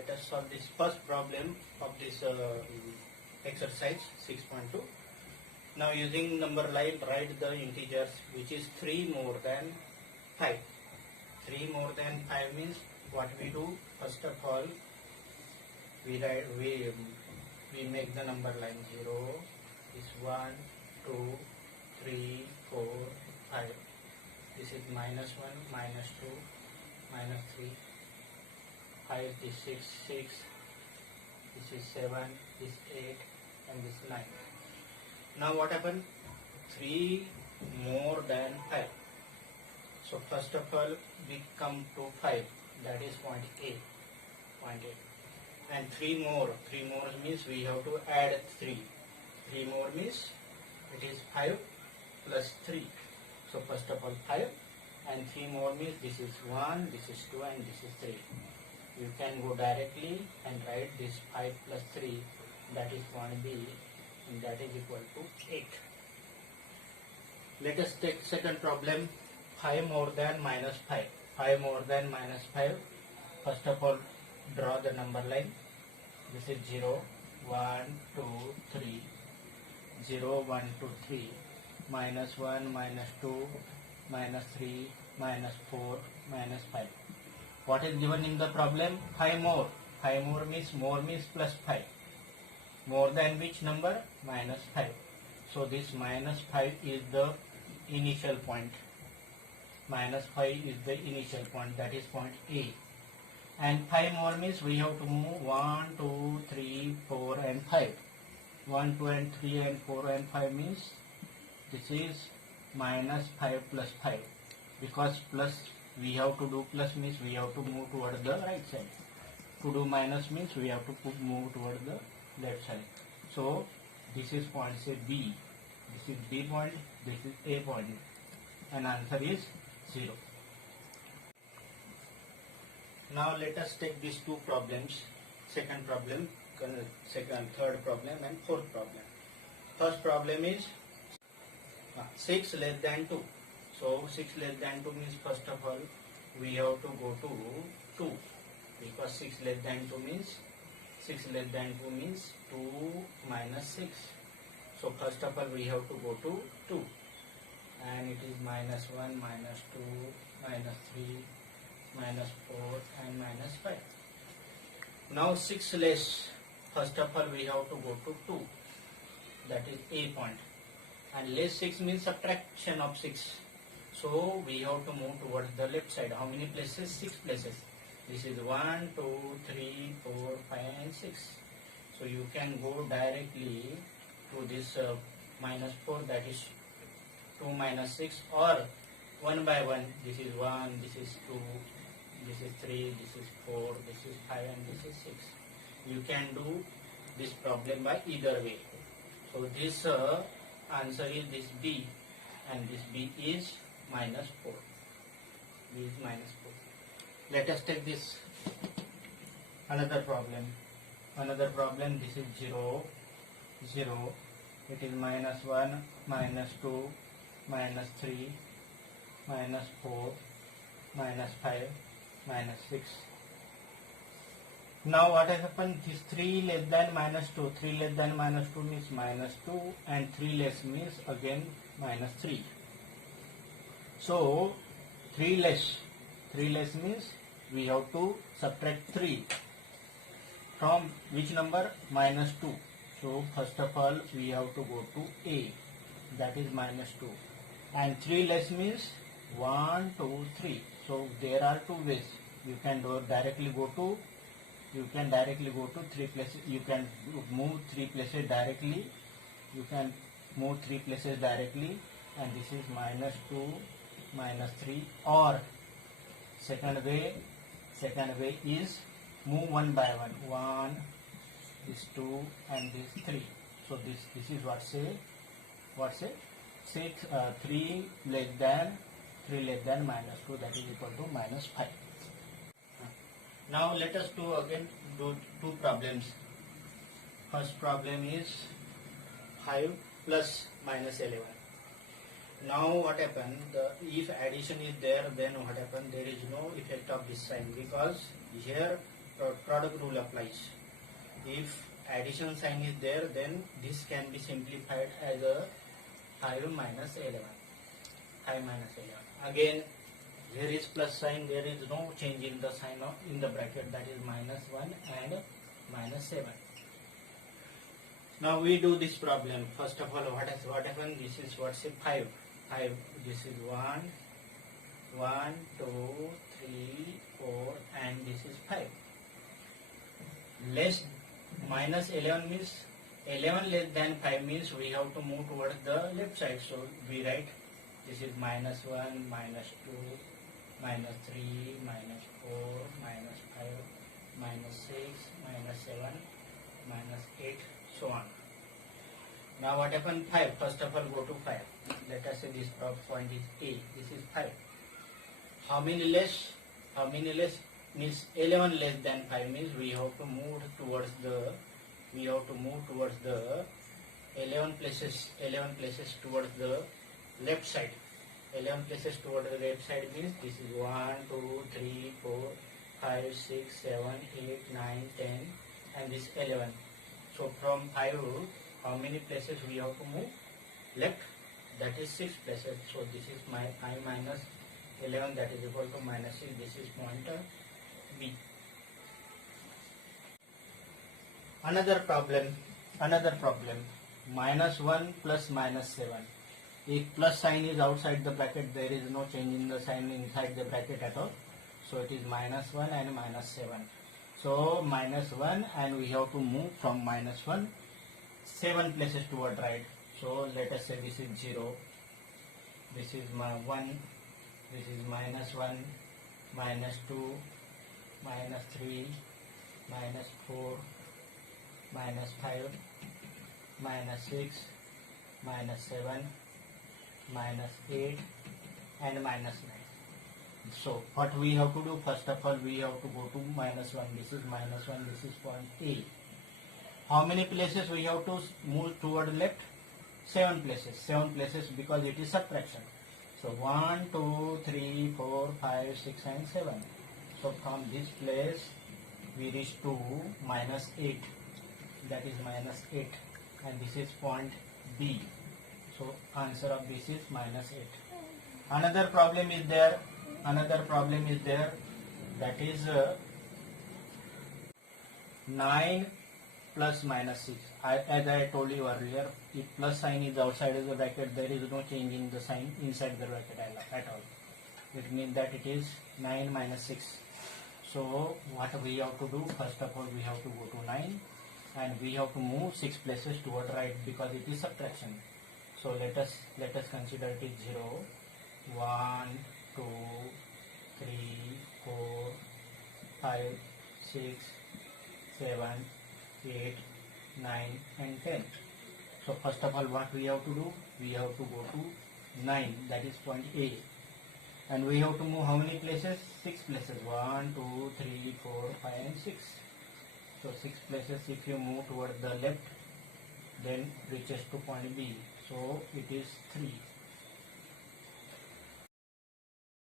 let us solve this first problem of this exercise 6.2. Now using number line, write the integers which is 3 more than 5. 3 more than 5 means what we do, first of all we make the number line 0, is 1, 2, 3, 4, 5. This is minus 1, minus 2, minus 3, 5, this is 6, this is 7, this is 8, and this is 9. Now what happened? 3 more than 5. So first of all we come to 5, that is point A. And 3 more means we have to add 3. 3 more means it is 5 plus 3. So first of all 5 and 3 more means this is 1, this is 2 and this is 3. You can go directly and write this 5 plus 3, that is point B, and that is equal to 8. Let us take second problem, 5 more than minus 5. 5 more than minus 5. First of all draw the number line. This is 0, 1, 2, 3, 0, 1, 2, 3, minus 1, minus 2, minus 3, minus 4, minus 5. What is given in the problem? 5 more. 5 more means plus 5. More than which number? Minus 5. So this minus 5 is the initial point. Minus 5 is the initial point, that is point A. And 5 more means we have to move 1, 2, 3, 4 and 5. 1, 2 and 3 and 4 and 5 means this is minus 5 plus 5. Because plus we have to do plus means we have to move toward the right side. To do minus means we have to move toward the left side. So this is point say B. This is B point, this is A point. And answer is 0. Now let us take these two problems, second problem, third problem and fourth problem. First problem is 6 less than 2. So 6 less than 2 means first of all we have to go to 2, because 6 less than 2 means 2 minus 6. So first of all we have to go to 2, and it is minus 1, minus 2, minus 3, minus 4 and minus 5. Now 6 less, first of all we have to go to 2, that is A point, and less 6 means subtraction of 6. So we have to move towards the left side. How many places? 6 places. This is 1, 2, 3, 4, 5 and 6. So you can go directly to this minus 4, that is 2 minus 6, or one by one. This is 1, this is 2, this is 3, this is 4, this is 5 and this is 6. You can do this problem by either way. So this answer is this B, and this B is minus 4. B is minus 4. Let us take this another problem. This is 0, 0. It is minus 1, minus 2, minus 3, minus 4, minus 5, minus 6. Now what has happened? This 3 less than minus 2. 3 less than minus 2 means minus 2, and 3 less means again minus 3. So 3 less means we have to subtract 3 from which number? Minus 2. So first of all we have to go to A, that is minus 2, and 3 less means 1, 2, 3. So there are two ways. You can directly go to 3 places. You can move 3 places directly. And this is minus 2, minus 3. Or second way is move one by one. 1, this 2 and this 3. So this is what say 3 less than minus 2, that is equal to minus 5. Now let us do two problems. First problem is 5 plus minus 11. Now what happened? If addition is there, then what happened? There is no effect of this sign, because here product rule applies. If addition sign is there, then this can be simplified as a 5 minus 11. 5 minus 11. Again, there is plus sign, there is no change in the sign of in the bracket, that is minus 1 and minus 7. Now we do this problem. First of all, what happened? This is what's a 5. 5. This is 1, 1, 2, 3, 4, and this is 5. Less minus 11 means 11 less than 5 means we have to move towards the left side. So we write this is minus 1, minus 2, minus 3, minus 4, minus 5, minus 6, minus 7, minus 8, so on. Now what happened? 5. First of all, go to 5. Let us say this point is A. This is 5. How many less? How many less means 11 less than 5 means we have to move towards the 11 places towards the left side. 11 places towards the left side means this is 1, 2, 3, 4, 5, 6, 7, 8, 9, 10, and this 11. So from 5, how many places we have to move? Left, that is 6 places. So this is my I minus 11, that is equal to minus 6. This is pointer B. Another problem, minus 1 plus minus 7. If plus sign is outside the bracket, there is no change in the sign inside the bracket at all. So it is minus 1 and minus 7. So minus 1, and we have to move from minus 1 7 places toward right. So let us say this is 0, this is my 1, this is minus 1, minus 2, minus 3, minus 4, minus 5, minus 6, minus 7, minus 8, and minus 9. So what we have to do? First of all, we have to go to minus 1. This is minus 1, this is point A. How many places we have to move toward left? 7 places. 7 places because it is subtraction. So 1, 2, 3, 4, 5, 6, and 7. So from this place we reach to minus 8. That is minus 8. And this is point B. So answer of this is minus 8. Another problem is there. That is 9 plus minus 6. As I told you earlier, if plus sign is outside of the bracket, there is no change in the sign inside the bracket at all. It means that it is 9 minus 6. So what we have to do? First of all, we have to go to 9, and we have to move 6 places toward right because it is subtraction. So let us consider it is 0, 1, 2, 3, 4, 5, 6, 7, 8, 9, and 10. So first of all, what we have to do? We have to go to 9, that is point A. And we have to move how many places? 6 places. 1, 2, 3, 4, 5, and 6. So 6 places if you move toward the left, then reaches to point B. So it is 3.